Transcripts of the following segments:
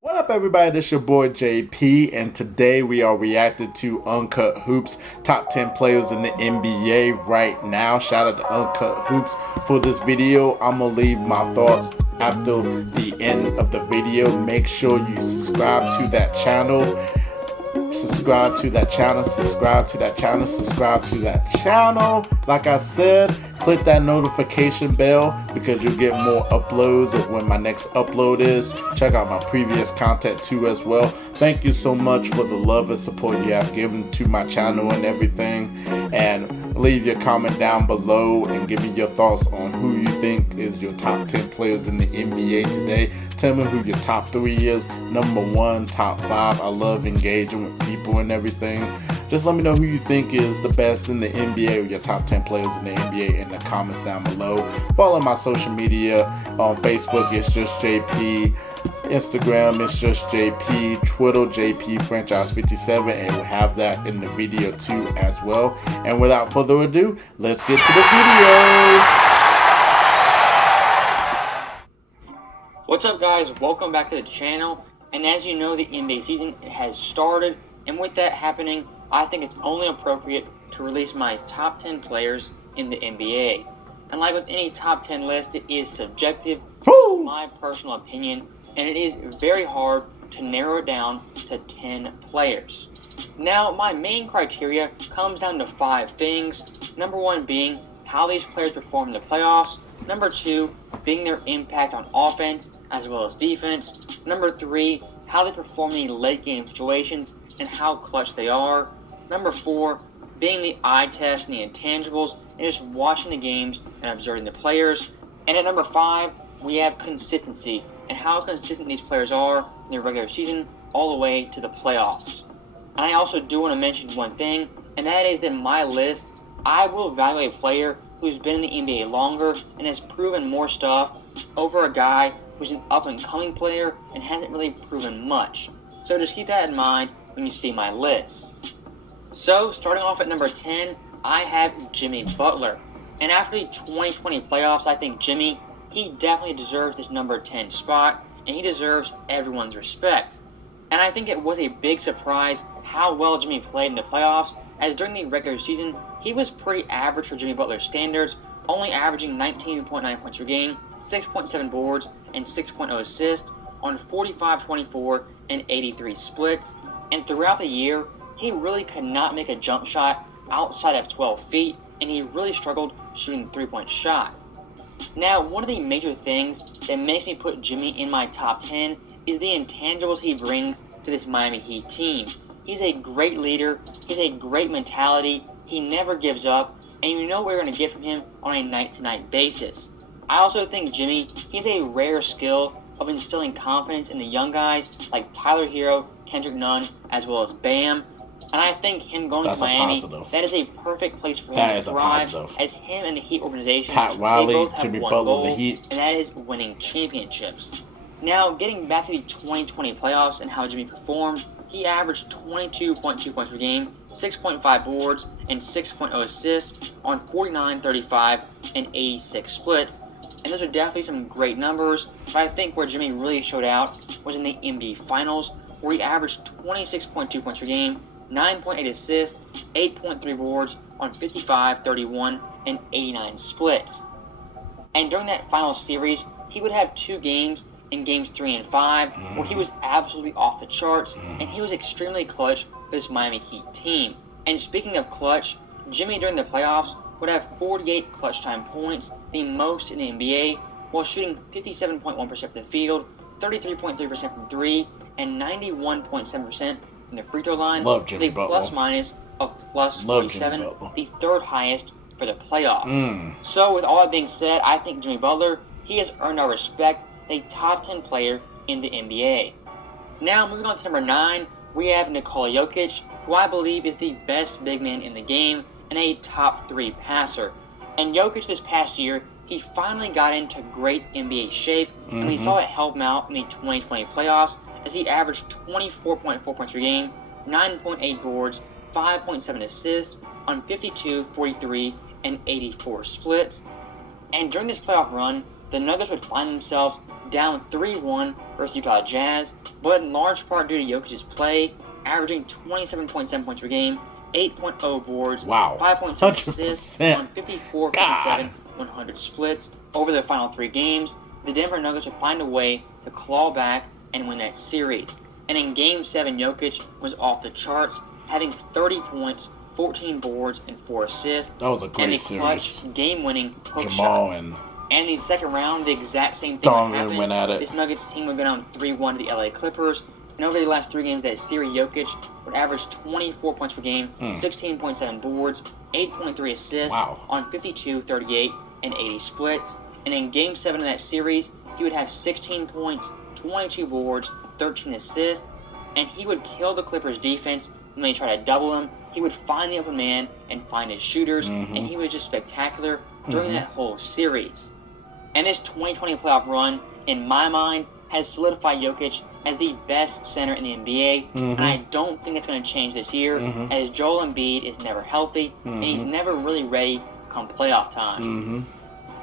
What up, everybody? This your boy JP, and today we are reacting to Uncut Hoops top 10 players in the NBA right now. Shout out to Uncut Hoops for this video. I'm gonna leave my thoughts after the end of the video. Make sure you subscribe to that channel. Subscribe to that channel. Subscribe to that channel. Subscribe to that channel. Like I said, click that notification bell because you'll get more uploads of when my next upload is. Check out my previous content too as well. Thank you so much for the love and support you have given to my channel and everything. And leave your comment down below and give me your thoughts on who you think is your top 10 players in the NBA today. Tell me who your top 3 is, number 1, top 5. I love engaging with people and everything. Just let me know who you think is the best in the NBA or your top 10 players in the NBA in the comments down below. Follow my social media on Facebook, ItzJustJP, Instagram, ItzJustJP, Twitter, JPFranchise57, and we'll have that in the video too as well. And without further ado, let's get to the video. What's up, guys? Welcome back to the channel. And as you know, the NBA season has started, and with that happening, I think it's only appropriate to release my top 10 players in the NBA. And like with any top 10 list, it is subjective. It's my personal opinion, and it is very hard to narrow it down to 10 players. Now, my main criteria comes down to 5 things. Number 1 being how these players perform in the playoffs. Number 2 being their impact on offense as well as defense. Number 3, how they perform in late game situations and how clutch they are. Number 4, being the eye test and the intangibles and just watching the games and observing the players. And at number 5, we have consistency and how consistent these players are in their regular season all the way to the playoffs. And I also do want to mention one thing, and that is that in my list, I will evaluate a player who's been in the NBA longer and has proven more stuff over a guy who's an up-and-coming player and hasn't really proven much. So just keep that in mind when you see my list. So, starting off at number 10, I have Jimmy Butler. And after the 2020 playoffs, I think Jimmy, he definitely deserves this number 10 spot, and he deserves everyone's respect. And I think it was a big surprise how well Jimmy played in the playoffs, as during the regular season, he was pretty average for Jimmy Butler's standards, only averaging 19.9 points per game, 6.7 boards, and 6.0 assists on 45, 24, and 83 splits. And throughout the year, he really could not make a jump shot outside of 12 feet, and he really struggled shooting the 3-point shot. Now, one of the major things that makes me put Jimmy in my top 10 is the intangibles he brings to this Miami Heat team. He's a great leader, he has a great mentality, he never gives up, and you know what you're going to get from him on a night-to-night basis. I also think Jimmy, he's a rare skill of instilling confidence in the young guys like Tyler Hero, Kendrick Nunn, as well as Bam. And I think him going to Miami, that is a perfect place for him to thrive, as him and the Heat organization, they both have one goal, and that is winning championships. Now, getting back to the 2020 playoffs and how Jimmy performed, he averaged 22.2 points per game, 6.5 boards, and 6.0 assists on 49, 35, and 86 splits. And those are definitely some great numbers, but I think where Jimmy really showed out was in the NBA Finals, where he averaged 26.2 points per game, 9.8 assists, 8.3 boards on 55, 31, and 89 splits. And during that final series, he would have 2 games in games 3 and 5, where he was absolutely off the charts, and he was extremely clutch for this Miami Heat team. And speaking of clutch, Jimmy during the playoffs would have 48 clutch time points, the most in the NBA, while shooting 57.1% from the field, 33.3% from 3, and 91.7% from the free throw line, with a plus-minus of plus 47, the 3rd highest for the playoffs. So with all that being said, I think Jimmy Butler, he has earned our respect, a top 10 player in the NBA. Now, moving on to number 9, we have Nicole Yokic, who I believe is the best big man in the game and a top 3 passer. And Jokic this past year, he finally got into great NBA shape, and we saw it help him out in the 2020 playoffs as he averaged 24.4 points per game, 9.8 boards, 5.7 assists on 52, 43, and 84 splits. And during this playoff run, the Nuggets would find themselves down 3-1 versus Utah Jazz, but in large part due to Jokic's play, averaging 27.7 points per game, 8.0 boards, wow, 5.7 assists on 54, 57, 100 splits. Over the final 3 games, the Denver Nuggets would find a way to claw back and win that series. And in Game 7, Jokic was off the charts, having 30 points, 14 boards, and 4 assists. That was a great series. And a clutch, game-winning hook Jamal shot. And in the second round, the exact same thing would happen. went at it. This Nuggets team would go down 3-1 to the LA Clippers. And over the last 3 games of that series, Jokic would average 24 points per game, 16.7 boards, 8.3 assists on 52, 38, and 80 splits. And in Game 7 of that series, he would have 16 points, 22 boards, 13 assists, and he would kill the Clippers defense when they try to double him. He would find the open man and find his shooters, and he was just spectacular during that whole series. And this 2020 playoff run, in my mind, has solidified Jokic as the best center in the NBA, and I don't think it's going to change this year, as Joel Embiid is never healthy, and he's never really ready come playoff time.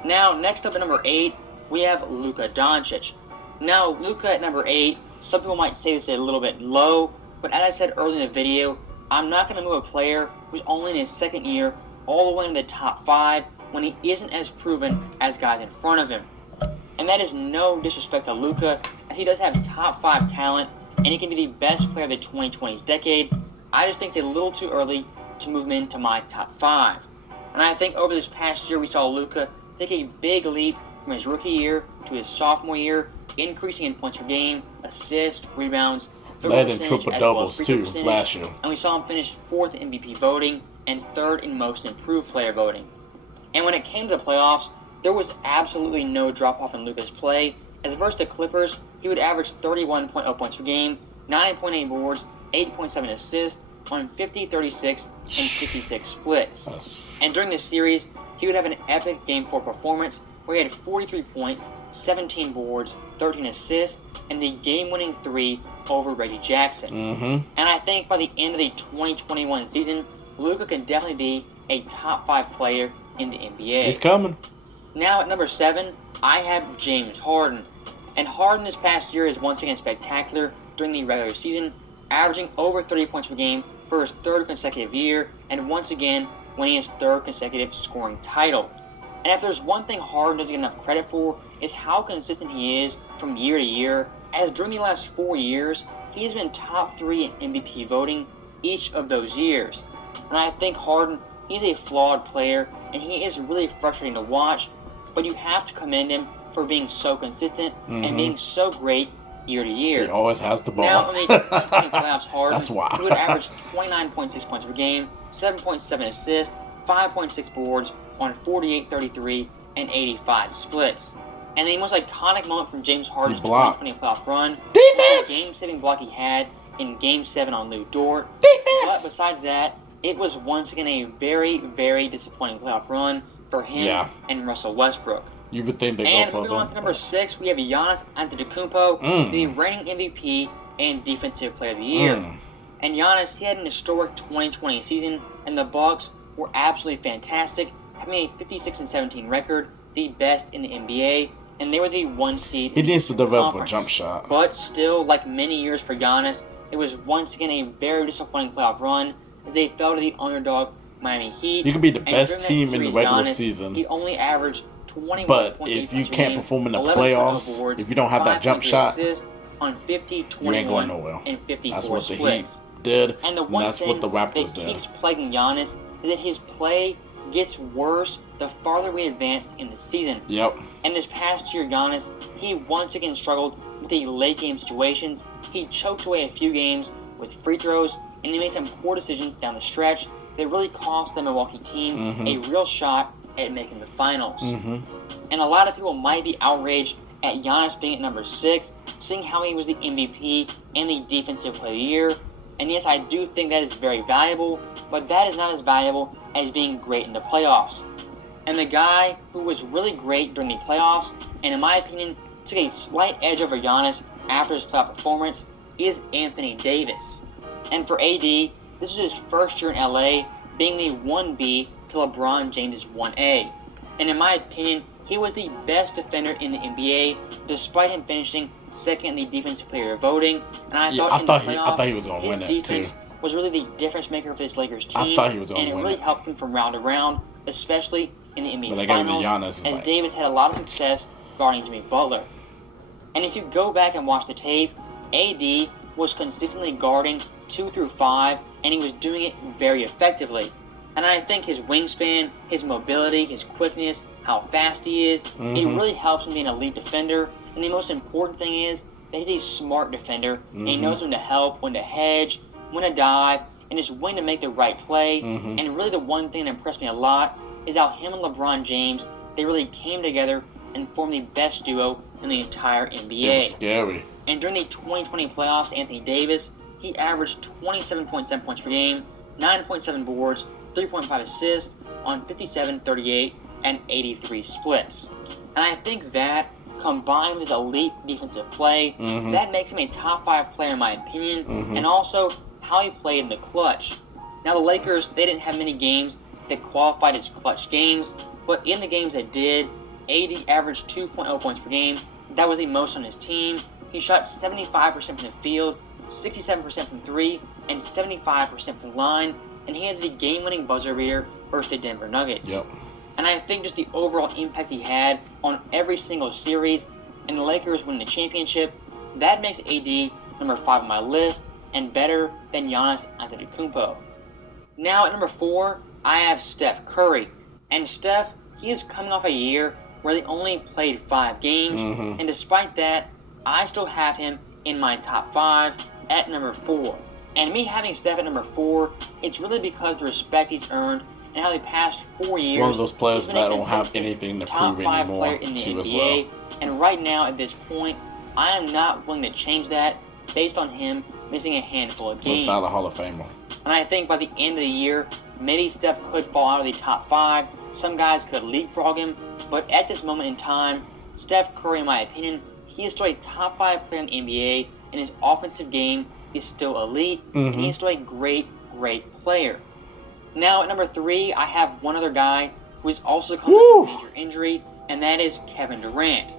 Now, next up at number 8, we have Luka Doncic. Now, Luka at number 8, some people might say this is a little bit low, but as I said earlier in the video, I'm not going to move a player who's only in his second year all the way into the top 5 when he isn't as proven as guys in front of him. And that is no disrespect to Luka, as he does have top 5 talent, and he can be the best player of the 2020s decade. I just think it's a little too early to move him into my top 5. And I think over this past year, we saw Luka take a big leap from his rookie year to his sophomore year, increasing in points per game, assists, rebounds, led in triple doubles too last year. And we saw him finish 4th in MVP voting and 3rd in most improved player voting. And when it came to the playoffs, there was absolutely no drop-off in Luka's play, as versus the Clippers, he would average 31.0 points per game, 9.8 boards, 8.7 assists on 50, 36, and 66 splits. And during this series, he would have an epic Game 4 performance where he had 43 points, 17 boards, 13 assists, and the game-winning 3 over Reggie Jackson. And I think by the end of the 2021 season, Luka can definitely be a top 5 player in the NBA. He's coming. Now at number 7, I have James Harden. And Harden this past year is once again spectacular during the regular season, averaging over 30 points per game for his 3rd consecutive year, and once again winning his 3rd consecutive scoring title. And if there's one thing Harden doesn't get enough credit for, is how consistent he is from year to year, as during the last 4 years, he has been top 3 in MVP voting each of those years. And I think Harden, he's a flawed player, and he is really frustrating to watch, but you have to commend him for being so consistent and being so great year to year. He always has the ball. Now, in the 2020 playoffs, Harden That's why. he would average 29.6 points per game, 7.7 assists, 5.6 boards on 48, 33, and 85 splits. And the most iconic moment from James Harden's 2020 playoff run was the game-saving block he had in Game 7 on Lou Dort. But besides that, it was once again a very, very disappointing playoff run for him and Russell Westbrook. You would think they go And for moving on to number 6, we have Giannis Antetokounmpo, the reigning MVP and Defensive Player of the Year. And Giannis, he had an historic 2020 season, and the Bucks were absolutely fantastic, having a 56-17 record, the best in the NBA, and they were the 1 seed. He needs to develop conference. a jump shot. But still, like many years for Giannis, it was once again a very disappointing playoff run, as they fell to the underdog Miami Heat. You could be the best during that team in the series, regular Giannis, season. He only averaged 21 But points if per you can't game, perform in the 11 playoffs, boards, if you don't have that jump 5.3 shot, assists on 50, you ain't 21, going nowhere. and 54 That's what splits. the Heat did, And the and one that's thing what the that Raptors did. keeps plaguing Giannis is that his play gets worse the farther we advance in the season. Yep. And this past year, Giannis, he once again struggled with the late game situations. He choked away a few games with free throws, and he made some poor decisions down the stretch that really cost the Milwaukee team a real shot at making the finals. And a lot of people might be outraged at Giannis being at number 6, seeing how he was the MVP and the Defensive Player of the Year. And yes, I do think that is very valuable, but that is not as valuable as being great in the playoffs. And the guy who was really great during the playoffs, and in my opinion, took a slight edge over Giannis after his playoff performance, is Anthony Davis. And for AD, this is his first year in LA, being the 1B to LeBron James' 1A. And in my opinion, he was the best defender in the NBA, despite him finishing second in the Defensive Player voting. And I thought he was going to win it, too. His defense was really the difference maker for this Lakers team. I thought he was going to win it. And it really helped him from round to round, especially in the NBA Finals, Giannis, as Davis had a lot of success guarding Jimmy Butler. And if you go back and watch the tape, AD was consistently guarding 2 through 5, and he was doing it very effectively. And I think his wingspan, his mobility, his quickness, how fast he is, it really helps him be an elite defender. And the most important thing is that he's a smart defender, and he knows when to help, when to hedge, when to dive, and just when to make the right play. And really the one thing that impressed me a lot is how him and LeBron James, they really came together and formed the best duo in the entire NBA. It was scary. And during the 2020 playoffs, Anthony Davis, he averaged 27.7 points per game, 9.7 boards, 3.5 assists on 57, 38, and 83 splits. And I think that, combined with his elite defensive play, that makes him a top 5 player in my opinion, and also how he played in the clutch. Now the Lakers, they didn't have many games that qualified as clutch games, but in the games that did, AD averaged 2.0 points per game. That was the most on his team. He shot 75% from the field, 67% from 3, and 75% from the line, and he had the game-winning buzzer beater versus the Denver Nuggets. And I think just the overall impact he had on every single series, and the Lakers winning the championship, that makes AD number 5 on my list, and better than Giannis Antetokounmpo. Now at number 4, I have Steph Curry. And Steph, he is coming off a year where they only played 5 games, and despite that, I still have him in my top 5 at number 4. And me having Steph at number 4, it's really because the respect he's earned and how the past 4 years, one of those players that don't have anything to prove top 5 anymore player in the to NBA. as well. And right now at this point, I am not willing to change that based on him missing a handful of games. He's not a Hall of Famer. And I think by the end of the year, maybe Steph could fall out of the top 5. Some guys could leapfrog him, but at this moment in time, Steph Curry, in my opinion, he is still a top 5 player in the NBA, and his offensive game is still elite, and he's still a great, great player. Now, at number 3, I have one other guy who is also coming off a major injury, and that is Kevin Durant.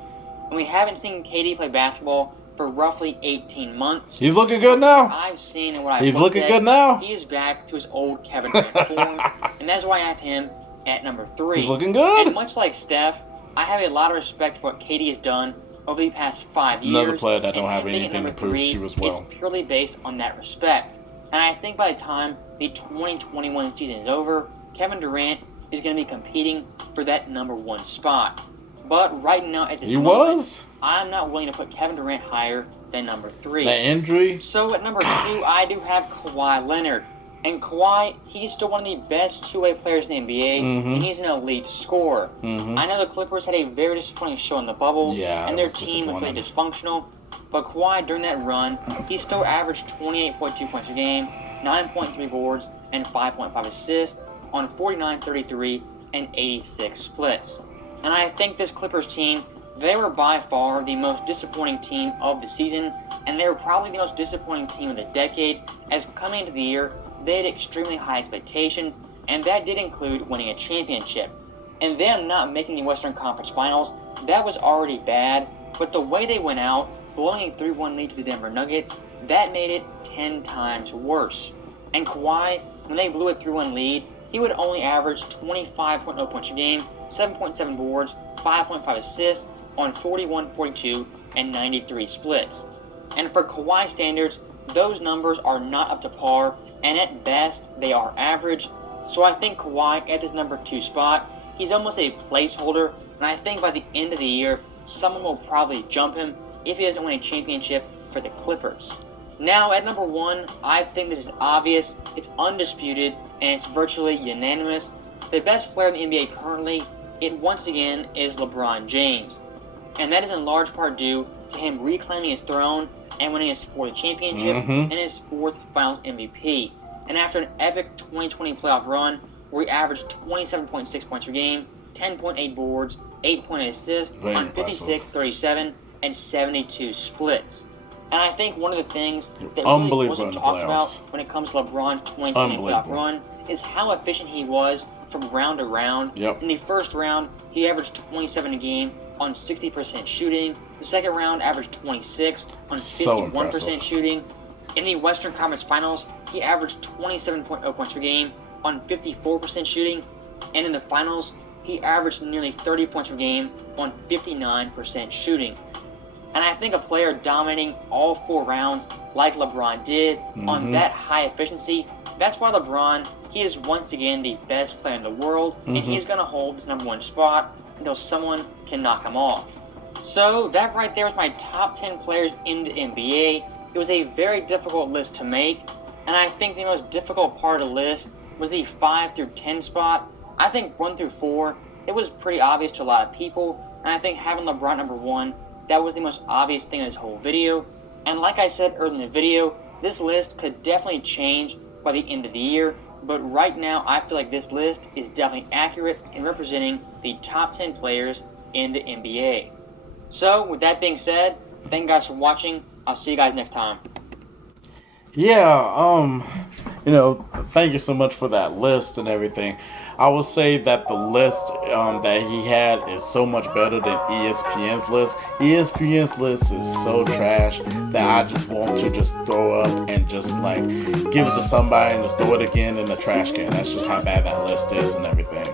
And we haven't seen KD play basketball for roughly 18 months. He's looking good now. I've seen and what I've He's looking good now. He is back to his old Kevin Durant form, and that's why I have him at number 3. He's looking good. And much like Steph, I have a lot of respect for what KD has done over the past 5 years. Another player that don't have anything to prove to you as well. It's purely based on that respect. And I think by the time the 2021 season is over, Kevin Durant is going to be competing for that number 1 spot. But right now at this moment, I'm not willing to put Kevin Durant higher than number 3. That injury. So at number 2, I do have Kawhi Leonard. And Kawhi, he's still one of the best two-way players in the NBA, and he's an elite scorer. I know the Clippers had a very disappointing show in the bubble, and their team was really dysfunctional. But Kawhi, during that run, he still averaged 28.2 points a game, 9.3 boards, and 5.5 assists on 49, 33, and 86 splits. And I think this Clippers team, they were by far the most disappointing team of the season, and they were probably the most disappointing team of the decade, as coming into the year, they had extremely high expectations, and that did include winning a championship. And them not making the Western Conference Finals, that was already bad, but the way they went out, blowing a 3-1 lead to the Denver Nuggets, that made it 10 times worse. And Kawhi, when they blew a 3-1 lead, he would only average 25.0 points a game, 7.7 boards, 5.5 assists on 41, 42, and 93 splits. And for Kawhi standards, those numbers are not up to par, and at best, they are average. So I think Kawhi at this number 2 spot, he's almost a placeholder, and I think by the end of the year, someone will probably jump him if he doesn't win a championship for the Clippers. Now at number 1, I think this is obvious, it's undisputed, and it's virtually unanimous. The best player in the NBA currently, it once again is LeBron James. And that is in large part due to him reclaiming his throne and winning his 4th championship and his 4th Finals MVP. And after an epic 2020 playoff run where he averaged 27.6 points per game, 10.8 boards, 8.8 assists on 56, 37, and 72 splits. And I think one of the things that really wasn't talked about when it comes to LeBron's 2020 playoff run is how efficient he was from round to round. Yep. In the first round, he averaged 27 a game on 60% shooting. The second round averaged 26 on 51% shooting. In the Western Conference Finals, he averaged 27.0 points per game on 54% shooting. And in the finals, he averaged nearly 30 points per game on 59% shooting. And I think a player dominating all 4 rounds like LeBron did on that high efficiency, that's why LeBron, he is once again the best player in the world, and he's going to hold his #1 spot until someone can knock him off. So that right there was my top 10 players in the NBA. It was a very difficult list to make, and I think the most difficult part of the list was the 5 through 10 spot. I think 1 through 4, it was pretty obvious to a lot of people, and I think having LeBron #1, that was the most obvious thing in this whole video. And like I said earlier in the video, this list could definitely change by the end of the year, but right now I feel like this list is definitely accurate in representing the top 10 players in the NBA. So with that being said, thank you guys for watching. I'll see you guys next time. Yeah, thank you so much for that list and everything. I will say that the list that he had is so much better than ESPN's list. ESPN's list is so trash that I just want to just throw up and just like give it to somebody and just throw it again in the trash can. That's just how bad that list is and everything.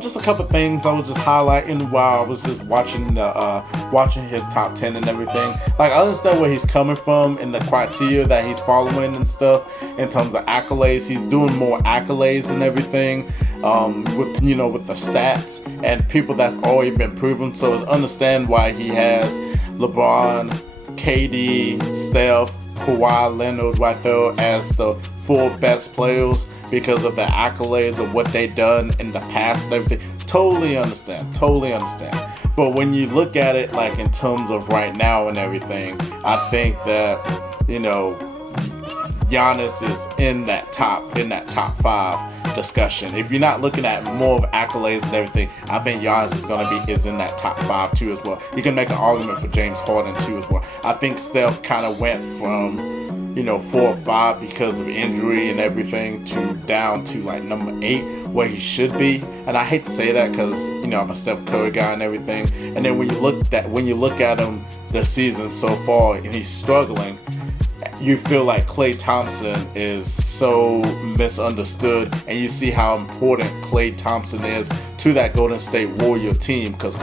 Just a couple things I was just highlighting while I was just watching his top 10 and everything. Like, I understand where he's coming from and the criteria that he's following and stuff in terms of accolades. He's doing more accolades and everything with the stats and people that's already been proven. So it's understand why he has LeBron, KD, Steph, Kawhi Leonard right there as the 4 best players, because of the accolades of what they've done in the past and everything. Totally understand. But when you look at it like in terms of right now and everything, I think that, Giannis is in that top 5 discussion. If you're not looking at more of accolades and everything, I think Giannis is in that top 5 too as well. You can make an argument for James Harden too as well. I think Steph kind of went from 4 or 5 because of injury and everything to down to like number 8 where he should be. And I hate to say that because I'm a Steph Curry guy and everything. And then when you look at him this season so far and he's struggling, you feel like Klay Thompson is so misunderstood, and you see how important Klay Thompson is to that Golden State Warrior team, because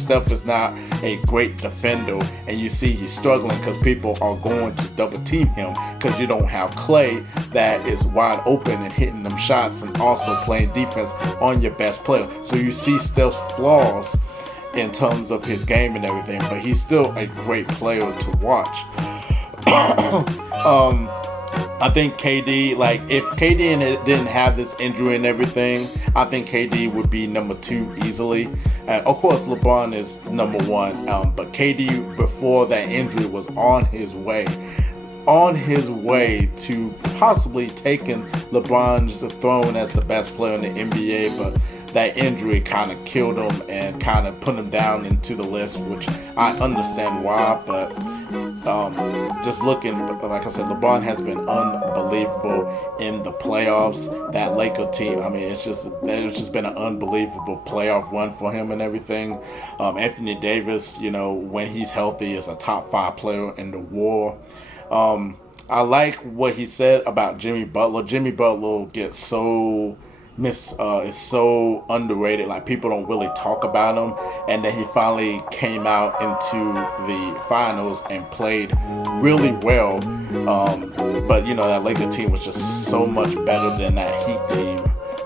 Steph is not a great defender, and you see he's struggling because people are going to double team him because you don't have Klay that is wide open and hitting them shots and also playing defense on your best player. So you see Steph's flaws in terms of his game and everything, but he's still a great player to watch. I think KD, like if KD didn't have this injury and everything, I think KD would be number 2 easily. Of course, LeBron is number 1, but KD before that injury was on his way to possibly taking LeBron's throne as the best player in the NBA, but that injury kind of killed him and kind of put him down into the list, which I understand why, but just looking, like I said, LeBron has been unbelievable in the playoffs. That Laker team, I mean, it's just been an unbelievable playoff run for him and everything. Anthony Davis, when he's healthy, is a top 5 player in the war. I like what he said about Jimmy Butler. Jimmy Butler gets is so underrated. Like, people don't really talk about him, and then he finally came out into the finals and played really well. But that Laker team was just so much better than that Heat team.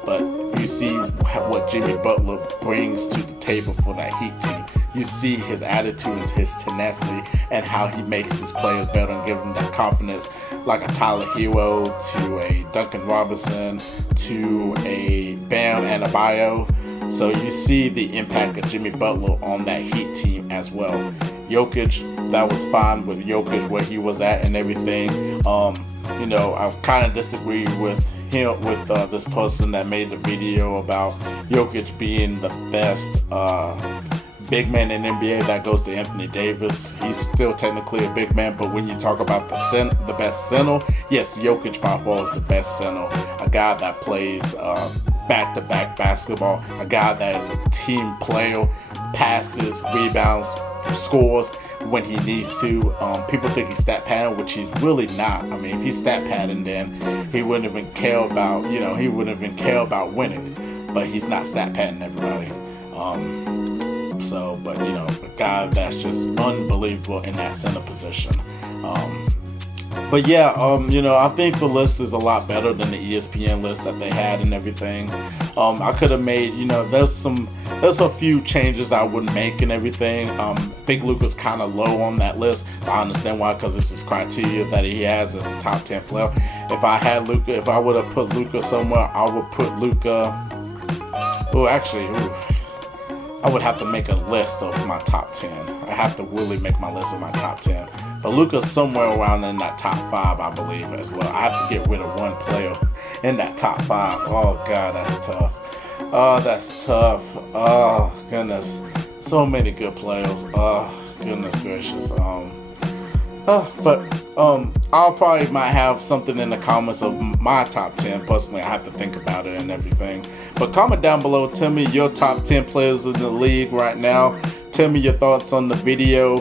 But you see what Jimmy Butler brings to the table for that Heat team. You see his attitude, his tenacity, and how he makes his players better and give them that confidence, like a Tyler Hero to a Duncan Robinson to a Bam Adebayo. So you see the impact of Jimmy Butler on that Heat team as well. Jokic, that was fine with Jokic where he was at and everything. I kind of disagree with him, with this person that made the video about Jokic being the big man in the NBA, that goes to Anthony Davis. He's still technically a big man, but when you talk about the best center, yes, Jokic by far is the best center. A guy that plays back-to-back basketball, a guy that is a team player, passes, rebounds, scores when he needs to. People think he's stat padding, which he's really not. I mean, if he's stat padding, then he wouldn't even care about, he wouldn't even care about winning. But he's not stat padding everybody. But a guy that's just unbelievable in that center position. But yeah, I think the list is a lot better than the ESPN list that they had and everything. I could have made, there's a few changes I would make and everything. I think Luka's kind of low on that list. I understand why, because it's his criteria that he has as the top 10 player. If I had Luka, if I would have put Luka somewhere, I would put Luka. I would have to make a list of my top 10. I have to really make my list of my top 10. But Luka's somewhere around in that top 5, I believe, as well. I have to get rid of one player in that top 5. Oh, God, that's tough. Oh, that's tough. Oh, goodness. So many good players. Oh, goodness gracious. I'll probably might have something in the comments of my top 10. Personally, I have to think about it and everything. But comment down below. Tell me your top 10 players in the league right now. Tell me your thoughts on the video.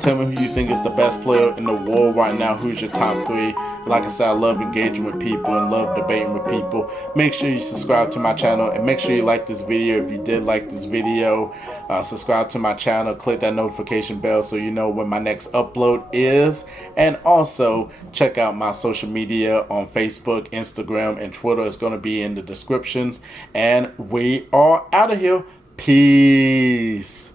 Tell me who you think is the best player in the world right now. Who's your top 3? Like I said, I love engaging with people and love debating with people. Make sure you subscribe to my channel and make sure you like this video. If you did like this video, subscribe to my channel, click that notification bell so you know when my next upload is. And also check out my social media on Facebook, Instagram, and Twitter. It's going to be in the descriptions. And we are out of here. Peace.